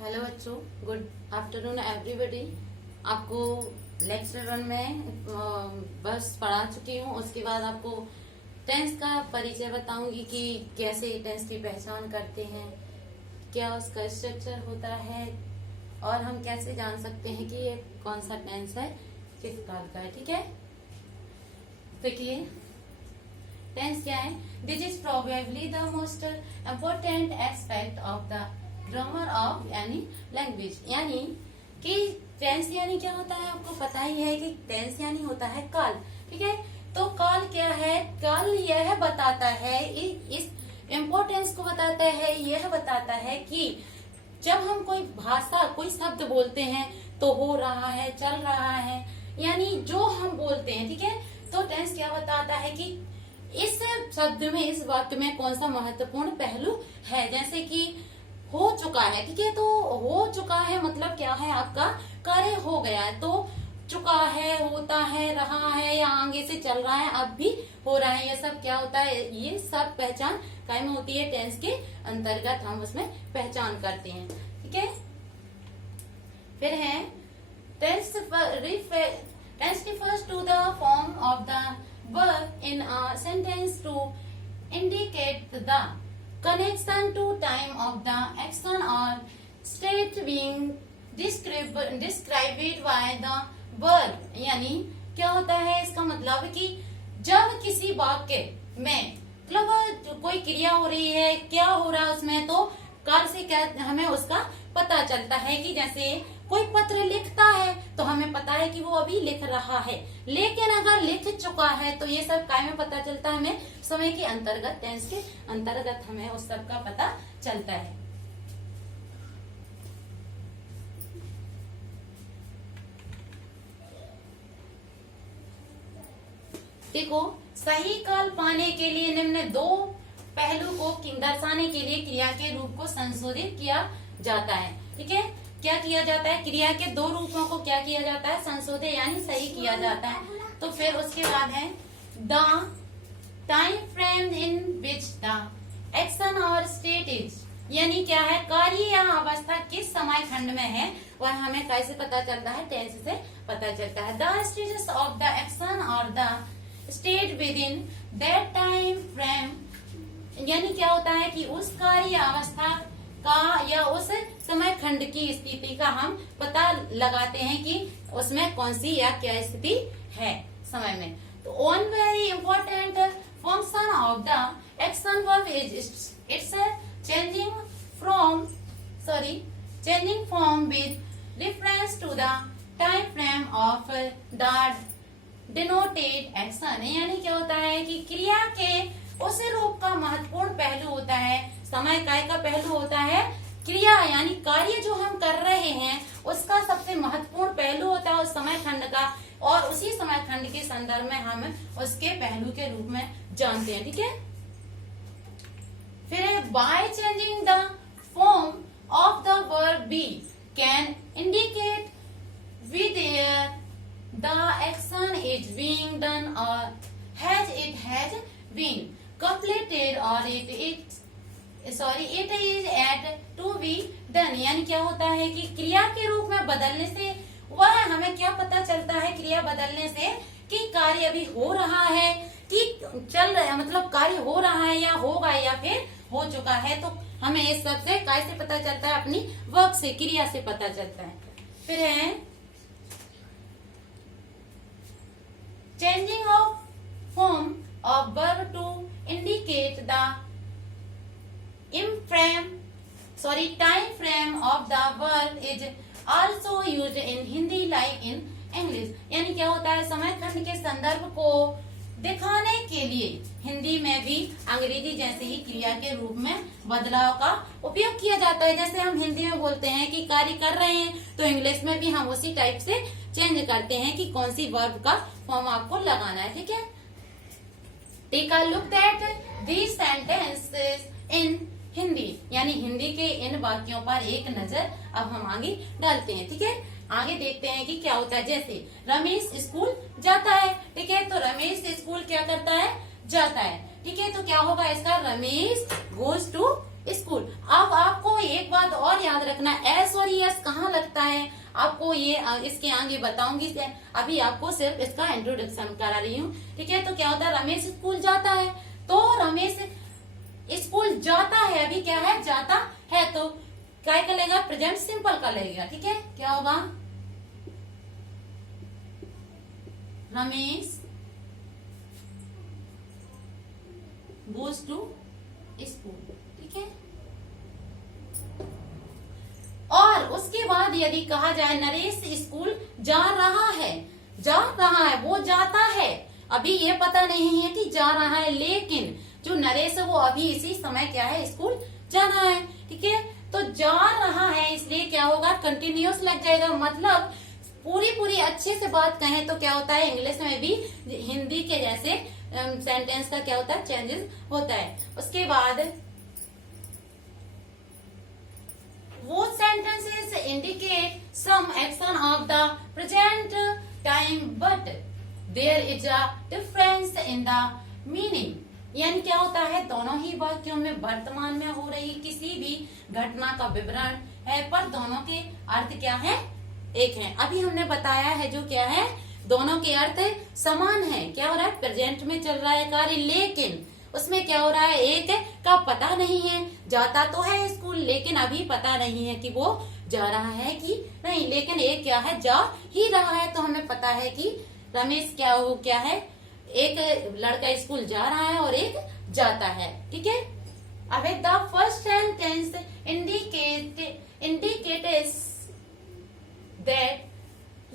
Hello बच्चों, good afternoon everybody. आपको lecture 1 में बस पढ़ा चुकी हूँ। उसके बाद आपको टेंस का परिचय बताऊंगी कि कैसे टेंस की पहचान करते हैं, क्या उसका स्ट्रक्चर होता है और हम कैसे जान सकते हैं कि ये कौन सा टेंस है, किस काल का है। ठीक है, देखिए टेंस क्या है। This is probably the most important aspect of the grammar of यानी लैंग्वेज। यानी कि टेंस यानी क्या होता है, आपको पता ही है कि टेंस यानी होता है काल। ठीक है, तो काल क्या है? काल यह बताता है, इस इम्पोर्टेंस को बताता है, यह बताता है कि जब हम कोई भाषा, कोई शब्द बोलते हैं तो हो रहा है, चल रहा है, यानी जो हम बोलते हैं। ठीक है, तो टेंस क्या बताता है कि इस शब्द में, इस वाक्य में कौन सा महत्वपूर्ण पहलू है। जैसे कि हो चुका है। ठीक है, तो हो चुका है मतलब क्या है, आपका कार्य हो गया है। तो चुका है, होता है, रहा है या आगे से चल रहा है, अब भी हो रहा है, ये सब क्या होता है, ये सब पहचान कायम होती है टेंस के अंतर्गत, हम उसमें पहचान करते हैं। ठीक है, फिर है tense refers to the form of the verb in a sentence to indicate the connection to time of the action or state being described by the verb। यानी क्या होता है, इसका मतलब कि जब किसी वाक्य में मतलब कोई क्रिया हो रही है, क्या हो रहा है उसमें, तो काल से क्या हमें उसका पता चलता है। कि जैसे कोई पत्र लिखता है तो हमें पता है कि वो अभी लिख रहा है, लेकिन अगर लिख चुका है तो ये सब काय में पता चलता है, हमें समय के अंतर्गत, टेंस के अंतर्गत हमें उस सब का पता चलता है। देखो, सही काल पाने के लिए निम्न दो पहलू को दर्शाने के लिए क्रिया के रूप को संशोधित किया जाता है। ठीक है, क्या किया जाता है, क्रिया के दो रूपों को क्या किया जाता है, संशोधित यानी सही किया जाता है। तो फिर उसके बाद है the time frame in which the action और स्टेट इज। यानी क्या है, कार्य या अवस्था किस समय खंड में है, वह हमें कैसे पता चलता है, टेंस से पता चलता है। The status of the action और the state within that time frame. यानी क्या होता है कि उस कार्य अवस्था का या उस समय खंड की स्थिति का हम पता लगाते हैं कि उसमें कौन सी या क्या स्थिति है समय में। तो one very important function of the action verb is its changing form with reference to the time frame of the denoted action. यानी क्या होता है कि क्रिया के उस रूप का महत्वपूर्ण पहलू होता है, समय काय का पहलू होता है, क्रिया यानी कार्य जो हम कर रहे हैं उसका सबसे महत्वपूर्ण पहलू होता है उस समय खंड का, और उसी समय खंड के संदर्भ में हम उसके पहलू के रूप में जानते हैं। ठीक है, फिर by changing the form of the verb B can indicate with the action is being done or has been completed or it is at to be done। यानी क्या होता है कि क्रिया के रूप में बदलने से वह हमें क्या पता चलता है, क्रिया बदलने से कि कार्य अभी हो रहा है कि चल रहा है, मतलब कार्य हो रहा है या होगा या फिर हो चुका है। तो हमें इस सब से कैसे पता चलता है, अपनी वर्ब से, क्रिया से पता चलता है। फिर है changing of form of verb to indicate the time frame of the verb is also used in Hindi like in English। यानी क्या होता है, समय खंड के संदर्भ को दिखाने के लिए हिंदी में भी अंग्रेजी जैसे ही क्रिया के रूप में बदलाव का उपयोग किया जाता है। जैसे हम हिंदी में बोलते हैं कि कार्य कर रहे हैं, तो इंग्लिश में भी हम उसी टाइप से चेंज करते हैं कि कौन सी वर्ब का फॉर्म आपको लगाना है। ठीक है, take a look at these sentences in Hindi. यानी हिंदी के इन वाक्यों पर एक नजर अब हम आगे डालते हैं। ठीक है, आगे देखते हैं कि क्या होता है। जैसे रमेश स्कूल जाता है। ठीक है, तो रमेश स्कूल क्या करता है, जाता है। ठीक है, तो क्या होगा इसका, रमेश गोज टू स्कूल। अब आपको एक बात और याद रखना, एस होता है आपको ये इसके आगे बताऊंगी। अभी आपको सिर्फ इसका इंट्रोडक्शन करा रही हूँ, ठीक है। तो क्या होता है, रमेश स्कूल जाता है, तो रमेश स्कूल जाता है, अभी क्या है, जाता है, तो क्या कर लेगा, प्रेजेंट सिंपल कर लेगा, ठीक है। क्या होगा, रमेश गोज टू स्कूल, ठीक है। और उसके बाद यदि कहा जाए नरेश स्कूल जा रहा है, जा रहा है, वो जाता है, अभी ये पता नहीं है कि जा रहा है, लेकिन जो नरेश है वो अभी इसी समय क्या है, स्कूल जा रहा है, ठीक है। तो जा रहा है इसलिए क्या होगा, कंटिन्यूस लग जाएगा, मतलब पूरी अच्छे से बात कहें तो क्या होता है, इंग्लिश में भी हिंदी के जैसे सेंटेंस का क्या होता है, चेंजेस होता है। उसके बाद वो sentences indicate some action of the present time but there is a difference in the meaning। यानी क्या होता है, दोनों ही वाक्यों में वर्तमान में हो रही किसी भी घटना का विवरण है, पर दोनों के अर्थ क्या है, एक है। अभी हमने बताया है जो क्या है, दोनों के अर्थ समान है। क्या हो रहा है, प्रेजेंट में चल रहा है कार्य, लेकिन उसमें क्या हो रहा है, एक का पता नहीं है, जाता तो है स्कूल लेकिन अभी पता नहीं है कि वो जा रहा है कि नहीं, लेकिन एक क्या है, जा ही रहा है। तो हमें पता है कि रमेश क्या वो क्या है, एक लड़का स्कूल जा रहा है और एक जाता है, ठीक है। अब the first sentence indicates that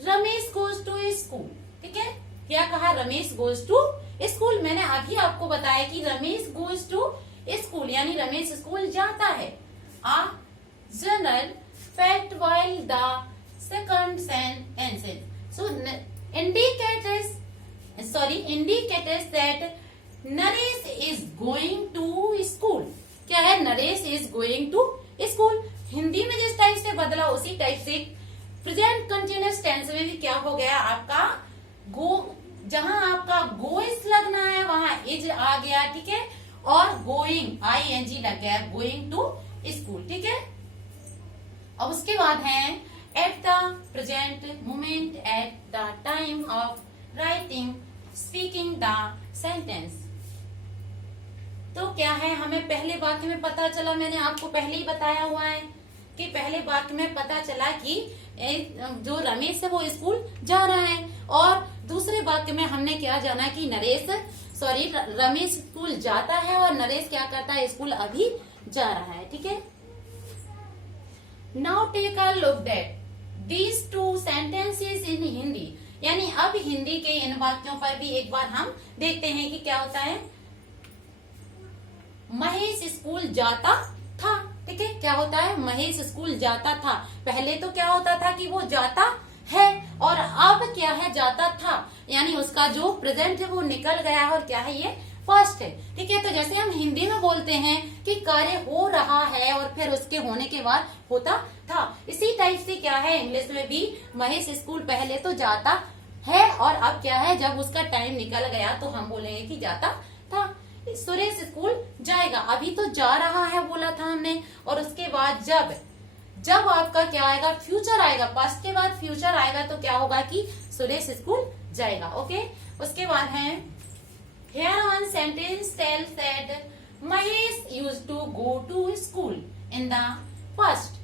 Ramesh goes to school, ठीक है। क्या कहा, रमेश गोज टू स्कूल। मैंने अभी आपको बताया कि रमेश गोज टू स्कूल यानी रमेश स्कूल जाता है। A general fact while the second sentence so indicates that Naresh is going to school. क्या है, Naresh is going to school. Hindi में जिस टाइप से बदला उसी टाइप से प्रेजेंट कंटिन्यूअस टेंस में भी क्या हो गया, आपका गो, जहां आपका गोइंग लगना है वहां इज आ गया, ठीक है, और गोइंग ING लग गया, गोइंग टू स्कूल, ठीक है। अब उसके बाद है at the present moment at the time of writing speaking the sentence. तो क्या है, हमें पहले वाक्य में पता चला, मैंने आपको पहले ही बताया हुआ है कि पहले वाक्य में पता चला कि जो रमेश है वो स्कूल जा रहा है, और दूसरे वाक्य में हमने क्या जाना कि रमेश स्कूल जाता है और नरेश क्या करता है, स्कूल अभी जा रहा है, ठीक है। Now take a look that these two sentences in Hindi, यानी अब हिंदी के इन वाक्यों पर भी एक बार हम देखते हैं कि क्या होता है। महेश स्कूल जाता था, ठीक है। क्या होता है, महेश स्कूल जाता था। पहले तो क्या होता था कि वो जाता है, और अब क्या है, जाता था, यानी उसका जो प्रेजेंट है वो निकल गया और क्या है, ये फर्स्ट है, ठीक है। तो जैसे हम हिंदी में बोलते हैं कि कार्य हो रहा है और फिर उसके होने के बाद होता था, इसी टाइप से क्या है, इंग्लिश में भी महेश स्कूल पहले तो जाता है और अब क्या है, जब उसका टाइम निकल गया तो हम बोलेंगे कि जाता था। सुरेश स्कूल जाएगा, अभी तो जा रहा है बोला था हमने, और उसके बाद जब आपका क्या आएगा, फ्यूचर आएगा, पास्ट के बाद फ्यूचर आएगा तो क्या होगा कि सुरेश स्कूल जाएगा, ओके। उसके बाद है here one sentence tells that Mahesh used to go to school in the past।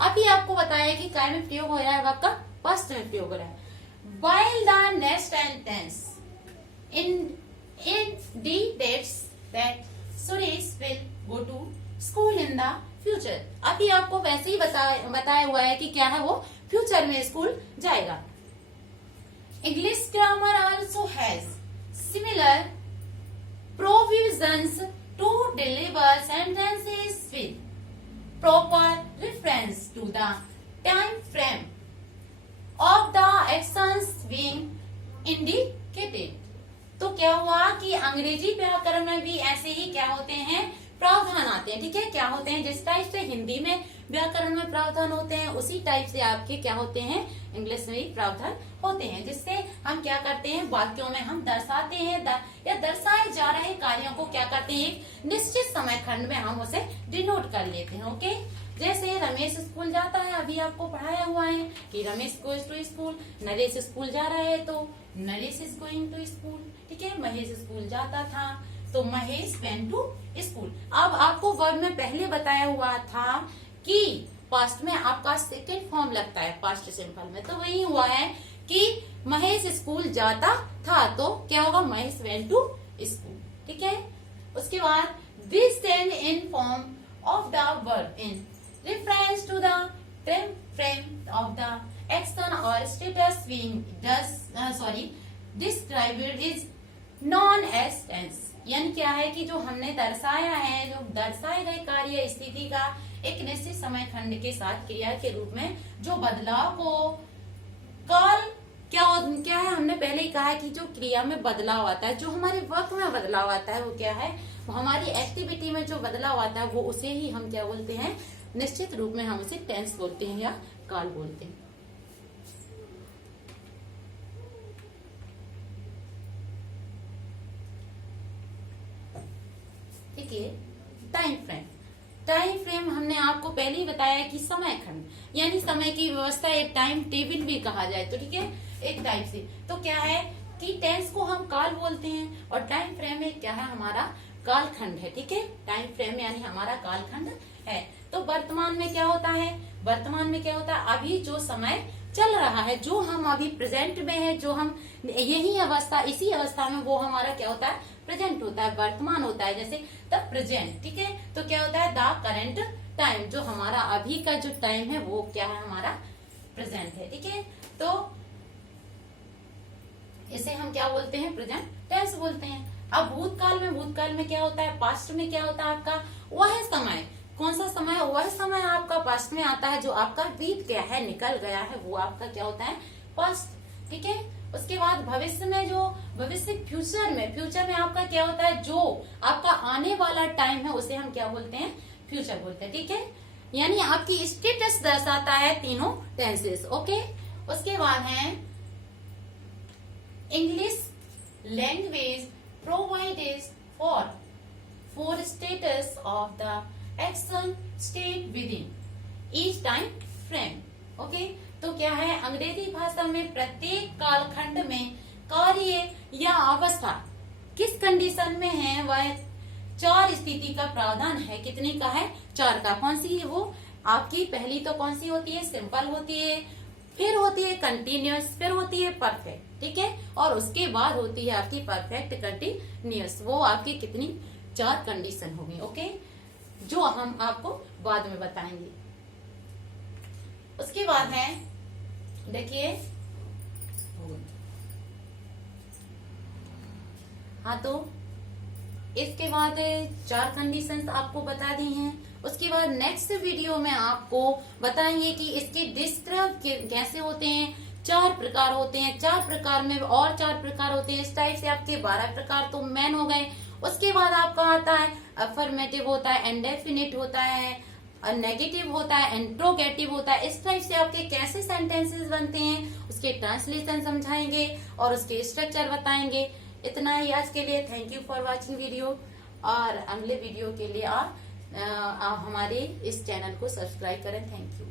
अभी आपको बताया कि काय में प्रयोग हो रहा है, वाक्य पास्ट में प्रयोग हो रहा है। while the next sentence indicates that Suresh will go to school in the future। अभी आपको वैसे ही बताया हुआ है कि क्या है, वो फ्यूचर में स्कूल जाएगा। English grammar also has similar provisions to deliver sentences with proper reference to the time frame of the actions being indicated। तो क्या हुआ कि अंग्रेजी व्याकरण में भी ऐसे ही क्या होते हैं, प्रावधान आते हैं, ठीक है। क्या होते हैं, जिस टाइप से हिंदी में व्याकरण में प्रावधान होते हैं उसी टाइप से आपके क्या होते हैं, इंग्लिश में भी प्रावधान होते हैं, जिससे हम क्या करते हैं, वाक्यों में हम दर्शाते हैं या दर्शाए जा रहे कार्यों को क्या करते हैं, एक निश्चित समय खंड में हम उसे डिनोट कर लेते हैं, ओके। जैसे रमेश स्कूल जाता है, अभी आपको पढ़ाया हुआ है कि Ramesh goes to school. Naresh school जा रहा है तो Naresh is going to school. ठीक है, महेश स्कूल जाता था तो महेश वेंट टू स्कूल। अब आपको वर्ब में पहले बताया हुआ था कि पास्ट में आपका सेकेंड फॉर्म लगता है पास्ट सिंपल में, तो वही हुआ है कि महेश स्कूल जाता था तो क्या होगा, महेश वेंट टू स्कूल। ठीक है, उसके बाद this stand in form of the verb in reference to the time frame of the action और status being described is known as tense. यानी क्या है कि जो हमने दर्शाया है, जो दर्शाए गए कार्य स्थिति का एक निश्चित समय खंड के साथ क्रिया के रूप में जो बदलाव को काल क्या है, हमने पहले ही कहा है कि जो क्रिया में बदलाव आता है, जो हमारे वर्क में बदलाव आता है वो क्या है, वो हमारी एक्टिविटी में जो बदलाव आता है वो उसे ही हम क्या बोलते हैं, निश्चित रूप में हम उसे टेंस बोलते हैं या काल बोलते हैं। ठीक है, टाइम फ्रेम। टाइम फ्रेम हमने आपको पहले ही बताया कि समय खंड, यानी समय की व्यवस्था, एक टाइम टेबल भी कहा जाए तो ठीक है, एक टाइप से। तो क्या है कि टेंस को हम काल बोलते हैं और टाइम फ्रेम में क्या है, हमारा काल खंड है। ठीक है, टाइम फ्रेम यानी हमारा काल खंड है। तो वर्तमान में क्या होता है, वर्तमान में क्या होता है, अभी जो समय चल रहा है, जो हम अभी प्रेजेंट में है, जो हम यही अवस्था, इसी अवस्था में, वो हमारा क्या होता है, प्रेजेंट होता है, वर्तमान होता है, जैसे द प्रेजेंट। ठीक है, तो क्या होता है, द करेंट टाइम, जो हमारा अभी का जो टाइम है वो क्या है, हमारा प्रेजेंट है। ठीक है, तो इसे हम क्या बोलते हैं, प्रेजेंट टेंस बोलते हैं। अब भूतकाल में क्या होता है, पास्ट में क्या होता है आपका, वह समय, कौन सा समय, वह समय आपका पास्ट में आता है जो आपका बीत गया है, निकल गया है, वो आपका क्या होता है, पास्ट। ठीक है, उसके बाद भविष्य में, जो भविष्य फ्यूचर में आपका क्या होता है, जो आपका आने वाला टाइम है उसे हम क्या बोलते हैं, फ्यूचर बोलते हैं। ठीक है, यानी आपकी स्टेटस दर्शाता है तीनों टेंसेस। ओके, उसके बाद है English language provided for status of the action state with in each time frame. Okay, तो क्या है, अंग्रेजी भाषा में प्रत्येक कालखंड में कार्य या अवस्था किस कंडीशन में है, वह 4 स्थिति का प्रावधान है। कितने का है, 4 का। कौन सी है वो आपकी, पहली तो कौन सी होती है, सिंपल होती है, फिर होती है कंटिन्यूअस, फिर होती है परफेक्ट। ठीक है, और उसके बाद होती है आपकी परफेक्ट कंटिन्यूअस। वो आपकी कितनी, 4 कंडीशन होगी। ओके, जो हम आपको बाद में बताएंगे। उसके बाद है, देखिए, हाँ, तो इसके बाद 4 कंडीशंस आपको बता दी हैं। उसके बाद नेक्स्ट वीडियो में आपको बताएंगे कि इसके डिस्क्राइब कैसे होते हैं। 4 प्रकार होते हैं, 4 प्रकार में और 4 प्रकार होते हैं। इस टाइप से आपके 12 प्रकार तो मेन हो गए। उसके बाद आपका आता है अफर्मेटिव होता है, इंडेफिनिट होता है, नेगेटिव होता है, इंट्रोगेटिव होता है। इस टाइप से आपके कैसे सेंटेंसेस बनते हैं, उसके ट्रांसलेशन समझाएंगे और उसके स्ट्रक्चर बताएंगे। इतना ही आज के लिए। Thank you for watching video, और अगले वीडियो के लिए आप हमारे इस चैनल को सब्सक्राइब करें। Thank you.